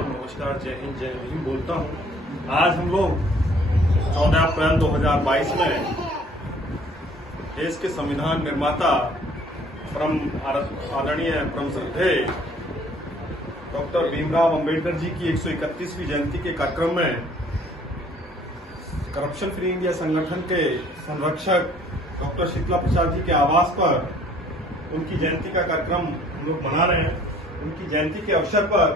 नमस्कार, जय हिंद, जय भीम बोलता हूँ। आज हम लोग 14 अप्रैल 2022 में देश के संविधान निर्माता परम आदरणीय परम श्रद्धेय डॉक्टर भीमराव अंबेडकर जी की 131वीं जयंती के कार्यक्रम में करप्शन फ्री इंडिया संगठन के संरक्षक डॉक्टर शीतला प्रसाद जी के आवास पर उनकी जयंती का कार्यक्रम हम लोग मना रहे हैं। उनकी जयंती के अवसर पर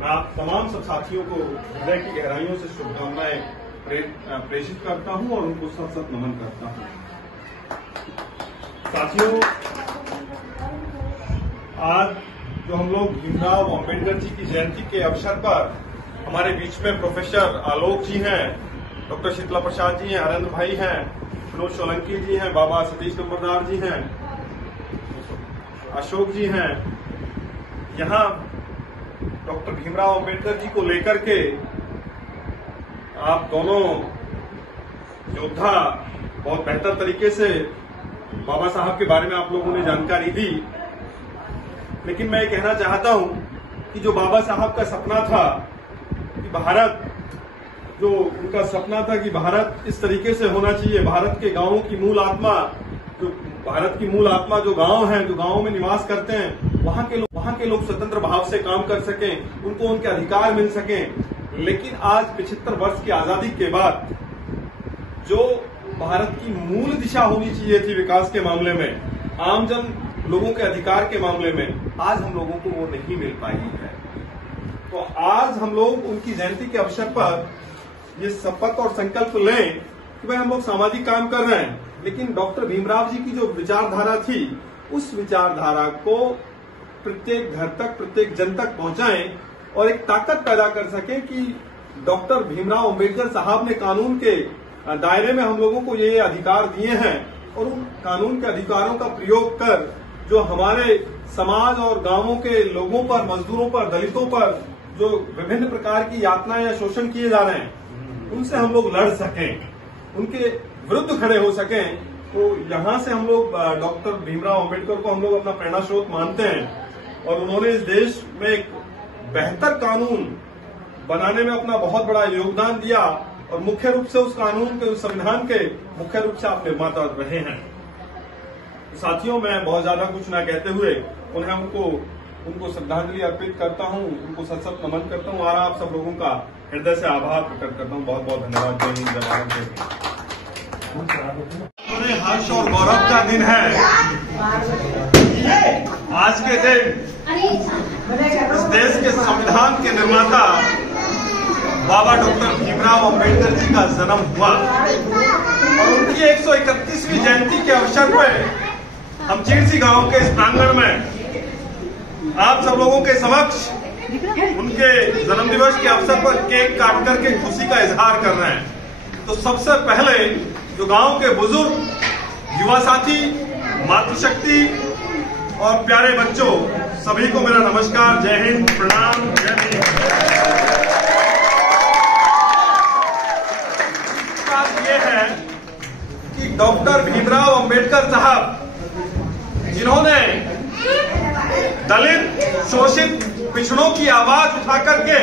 मैं आप तमाम सब साथियों को हृदय की गहराइयों से शुभकामनाएं प्रेषित करता हूं और उनको सत सत नमन करता हूं। साथियों, आज जो हम लोग भीमराव अंबेडकर जी की जयंती के अवसर पर हमारे बीच में प्रोफेसर आलोक जी हैं, डॉक्टर शीतला प्रसाद जी हैं, हरेंद्र भाई हैं, विनोद सोलंकी जी हैं, बाबा सतीश नंबरदार जी हैं, अशोक जी हैं, यहाँ डॉक्टर भीमराव अंबेडकर जी को लेकर के आप दोनों योद्धा बहुत बेहतर तरीके से बाबा साहब के बारे में आप लोगों ने जानकारी दी। लेकिन मैं ये कहना चाहता हूं कि जो बाबा साहब का सपना था कि भारत, जो उनका सपना था कि भारत इस तरीके से होना चाहिए, भारत के गांवों की मूल आत्मा, जो भारत की मूल आत्मा जो गांव है, जो गांवों में निवास करते हैं, वहां के लोग स्वतंत्र भाव से काम कर सकें, उनको उनके अधिकार मिल सकें। लेकिन आज 75 वर्ष की आजादी के बाद जो भारत की मूल दिशा होनी चाहिए थी विकास के मामले में, आमजन लोगों के अधिकार के मामले में, आज हम लोगों को वो नहीं मिल पाई है। तो आज हम लोग उनकी जयंती के अवसर पर ये शपथ और संकल्प लें कि भाई हम लोग सामाजिक काम कर रहे हैं, लेकिन डॉक्टर भीमराव जी की जो विचारधारा थी, उस विचारधारा को प्रत्येक घर तक, प्रत्येक जन तक पहुंचाएं और एक ताकत पैदा कर सकें कि डॉक्टर भीमराव अंबेडकर साहब ने कानून के दायरे में हम लोगों को ये अधिकार दिए हैं और उन कानून के अधिकारों का प्रयोग कर जो हमारे समाज और गांवों के लोगों पर, मजदूरों पर, दलितों पर जो विभिन्न प्रकार की यातनाएं या शोषण किए जा रहे हैं, उनसे हम लोग लड़ सकें, उनके विरुद्ध खड़े हो सकें। तो यहां से हम लोग डॉक्टर भीमराव अंबेडकर को हम लोग अपना प्रेरणा स्रोत मानते हैं और उन्होंने इस देश में एक बेहतर कानून बनाने में अपना बहुत बड़ा योगदान दिया और मुख्य रूप से उस कानून के, उस संविधान के मुख्य रूप से आप निर्माता रहे हैं। साथियों, मैं बहुत ज्यादा कुछ न कहते हुए उनको श्रद्धांजलि अर्पित करता हूं, उनको सत सत नमन करता हूं और आप सब लोगों का हृदय से आभार प्रकट करता हूं। बहुत बहुत धन्यवाद। जय हिंद, जय भारत। हर्ष और गौरव का दिन है आज के दिन। इस देश के संविधान के निर्माता बाबा डॉक्टर भीमराव अंबेडकर जी का जन्म हुआ और उनकी 131वीं जयंती के अवसर पर हम चीरसी गांव के इस प्रांगण में आप सब लोगों के समक्ष उनके जन्म दिवस के अवसर पर केक काट करके खुशी का इजहार कर रहे हैं। तो सबसे पहले जो गांव के बुजुर्ग, युवा साथी, मातृशक्ति और प्यारे बच्चों, सभी को मेरा नमस्कार, जय हिंद, प्रणाम, जय भीम। बात यह है कि डॉक्टर भीमराव अंबेडकर साहब, जिन्होंने दलित, शोषित, पिछड़ों की आवाज उठा करके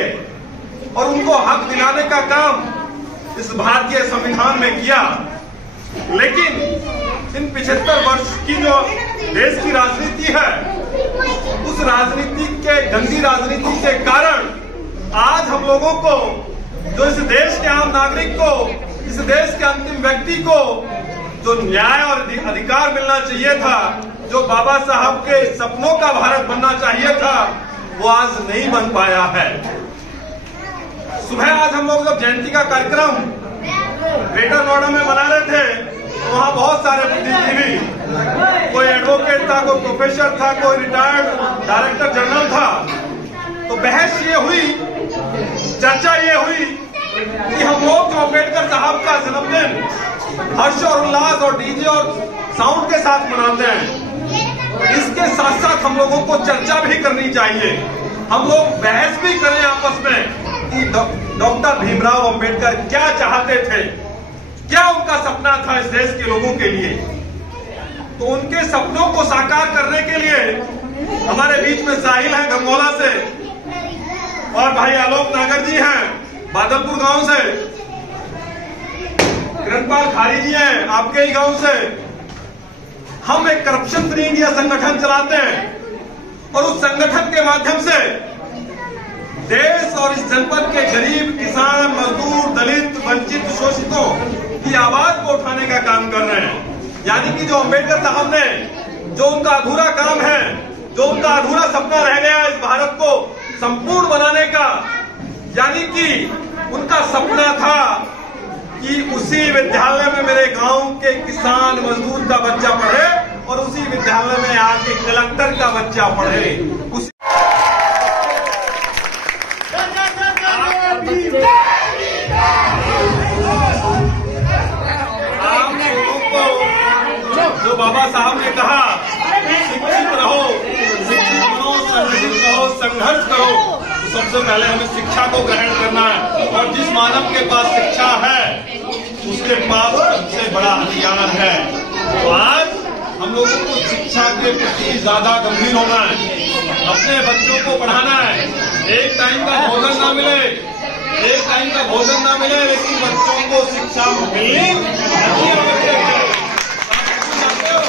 और उनको हक दिलाने का काम इस भारतीय संविधान में किया, लेकिन इन 75 वर्ष की जो देश की राजनीति है, उस राजनीति के, गंदी राजनीति के कारण आज हम लोगों को, जो इस देश के आम नागरिक को, इस देश के अंतिम व्यक्ति को जो न्याय और अधिकार मिलना चाहिए था, जो बाबा साहब के सपनों का भारत बनना चाहिए था, वो आज नहीं बन पाया है। सुबह आज हम लोग जब जयंती का कार्यक्रम ग्रेटर नोएडा में मना रहे थे, तो वहाँ बहुत सारे बुद्धिजीवी, कोई एडवोकेट था, कोई प्रोफेसर था, कोई रिटायर्ड डायरेक्टर जनरल था। तो बहस ये हुई, चर्चा ये हुई कि हम लोग जो अंबेडकर साहब का जन्मदिन हर्ष और उल्लास और डीजे और साउंड के साथ मनाते हैं, इसके साथ साथ हम लोगों को चर्चा भी करनी चाहिए, हम लोग बहस भी करें आपस में कि डॉक्टर भीमराव अंबेडकर क्या चाहते थे, क्या उनका सपना था इस देश के लोगों के लिए। तो उनके सपनों को साकार करने के लिए हमारे बीच में साहिल है गंगोला से, और भाई आलोक नागर जी हैं बादलपुर गांव से, किरणपाल खारी जी हैं आपके ही गांव से। हम एक करप्शन फ्री इंडिया संगठन चलाते हैं और उस संगठन के माध्यम से देश और इस जनपद के गरीब, किसान, मजदूर, दलित, वंचित, शोषितों की आवाज को उठाने का काम कर रहे हैं। यानी कि जो अंबेडकर साहब ने, जो उनका अधूरा काम है, जो उनका अधूरा सपना रह गया इस भारत को संपूर्ण बनाने का, यानी कि उनका सपना था कि उसी विद्यालय में मेरे गांव के किसान मजदूर का बच्चा पढ़े और उसी विद्यालय में आके कलेक्टर का बच्चा पढ़े। आप लोगों को जो बाबा साहब ने कहा शिक्षित रहो, शिक्षित बनो, संगठित रहो, संघर्ष करो, तो सबसे पहले हमें शिक्षा को ग्रहण करना है। और जिस मानव के पास शिक्षा है उसके पास सबसे बड़ा हथियार है। तो आज हम लोगों को शिक्षा के प्रति ज्यादा गंभीर होना है, अपने बच्चों को पढ़ाना है। एक टाइम का भोजन ना मिले, एक टाइम का भोजन ना मिले, लेकिन बच्चों को शिक्षा मिलनी अति आवश्यक है। आप जानते हो